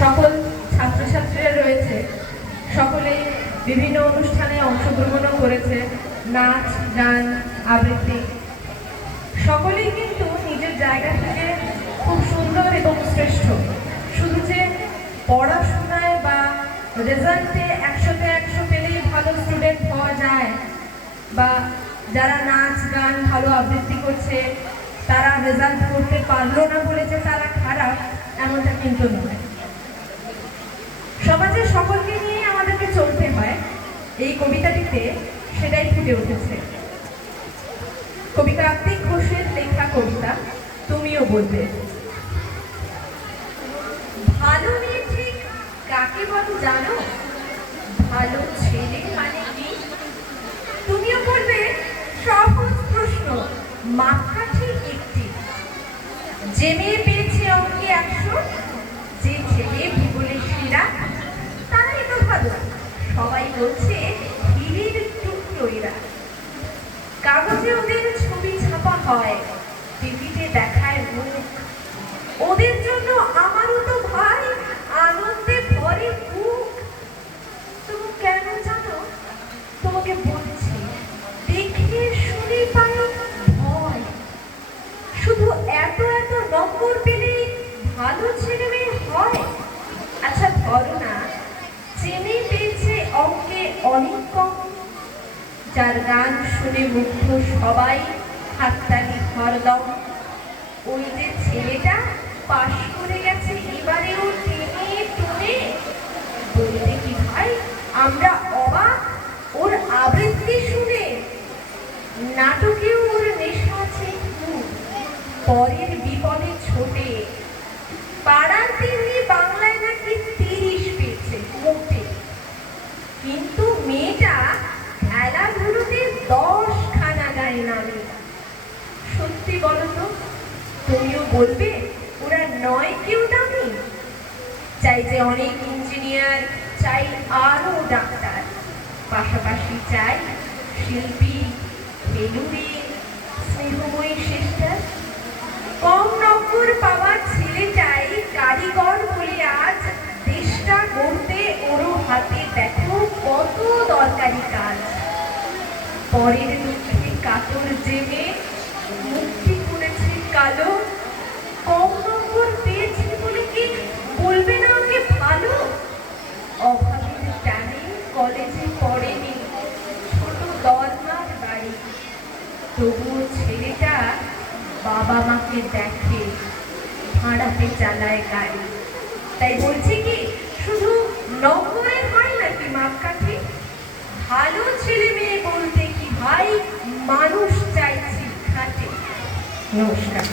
সকল ছাত্রছাত্রীরা রয়েছে, সকলে বিভিন্ন অনুষ্ঠানে অংশগ্রহণও করেছে, নাচ গান আবৃত্তি সকলেই কিন্তু নিজের জায়গা থেকে খুব সুন্দর এবং শ্রেষ্ঠ। শুধু যে পড়াশোনায় বা রেজাল্টে 100তে 100 পেলেই ভালো স্টুডেন্ট হওয়া যায়, বা যারা নাচ গান ভালো আবৃত্তি করছে তারা রেজাল্ট করতে পারলো না বলে যে তারা খারাপ, এমনটা কিন্তু নয়। সমাজের সকলকে নিয়ে আমাদেরকে চলতে হয়, এই কবিতাটিতে সেটাই ফুটে উঠেছে। কবি কার্তিক ঘোষের লেখা কবিতা তুমিও বলবে। ভালো মেয়ে ঠিক কাকে বলো জানো? ভালো ছেলে মানে কি? তুমিও বলবে সহজ প্রশ্ন, মাপকাঠি একটি। যে মেয়ে পেয়েছে অঙ্কে 100, যে ছেলে ভূগোলে সেরা, তারাই তো ভালো। সবাই বলছে হিরির টুকরো এরা। কাগজে ওদের ছবি ছাপা হয়, টিভিতে দেখায় মুখ। ওদের জন্য আমারও তো ভাই আনন্দে ভরে বুক। তুমি কেন জানো? তোমাকে বলছি, দেখে শুনে পাই ভয়। শুধু এত এত নম্বর পেলেই ভালো ছেলে মেয়ে হয়? আচ্ছা ধরো না, চেনে পেয়েছে অঙ্কে অনেক কম, যার গান শুনে মুগ্ধ সবাই, হাততালি হরদম। ওই যে ছেলেটা পাশ করে গেছে এবারেও টেনে টুনে, বলতে কি ভাই আমরা অবাক ওর আবৃত্তি শুনে। নাটকেও ওর নেশা আছে খুব, পরের বিপদে ছোটে। পাড়ার তেমনি বাংলায় নাকি 30 পেয়েছে মোটে। কিন্তু মেয়েটা খেলাধুলোতে 10 খানা গায়ে নামে। সত্যি বলো তো, তুমিও বলবে ওরা নয় কেউ দামি? চাই যে অনেক ইঞ্জিনিয়ার, চাই আরো ডাক্তার, পাশাপাশি চাই শিল্পী, বেলুড়ি, স্নেহময়ী সিস্টার। কম নম্বর পাওয়ার ছেলেটাই কারিগর বলে আজ দেশটা গড়তে ওরও হাতে দেখো কত দরকারি কাজ। পরের দুঃখে কাতর জেনে মুক্তি করেছে কালো। কম নম্বর পেয়েছে বলে কি বলবে না ওকে ভালো? অভাবের টানে কলেজে পড়েনি, ছোট দরমার বাড়ি, তবুও ছেলেটা বাবা মাকে দেখে, ভাড়াতে চালায় গাড়ি। তাই বলছি কি, শুধু নম্বরের হয় নাকি মাপকাঠি? ভালো ছেলে মেয়ে বলতে কি ভাই মানুষ চাইছি খাটে। নমস্কার।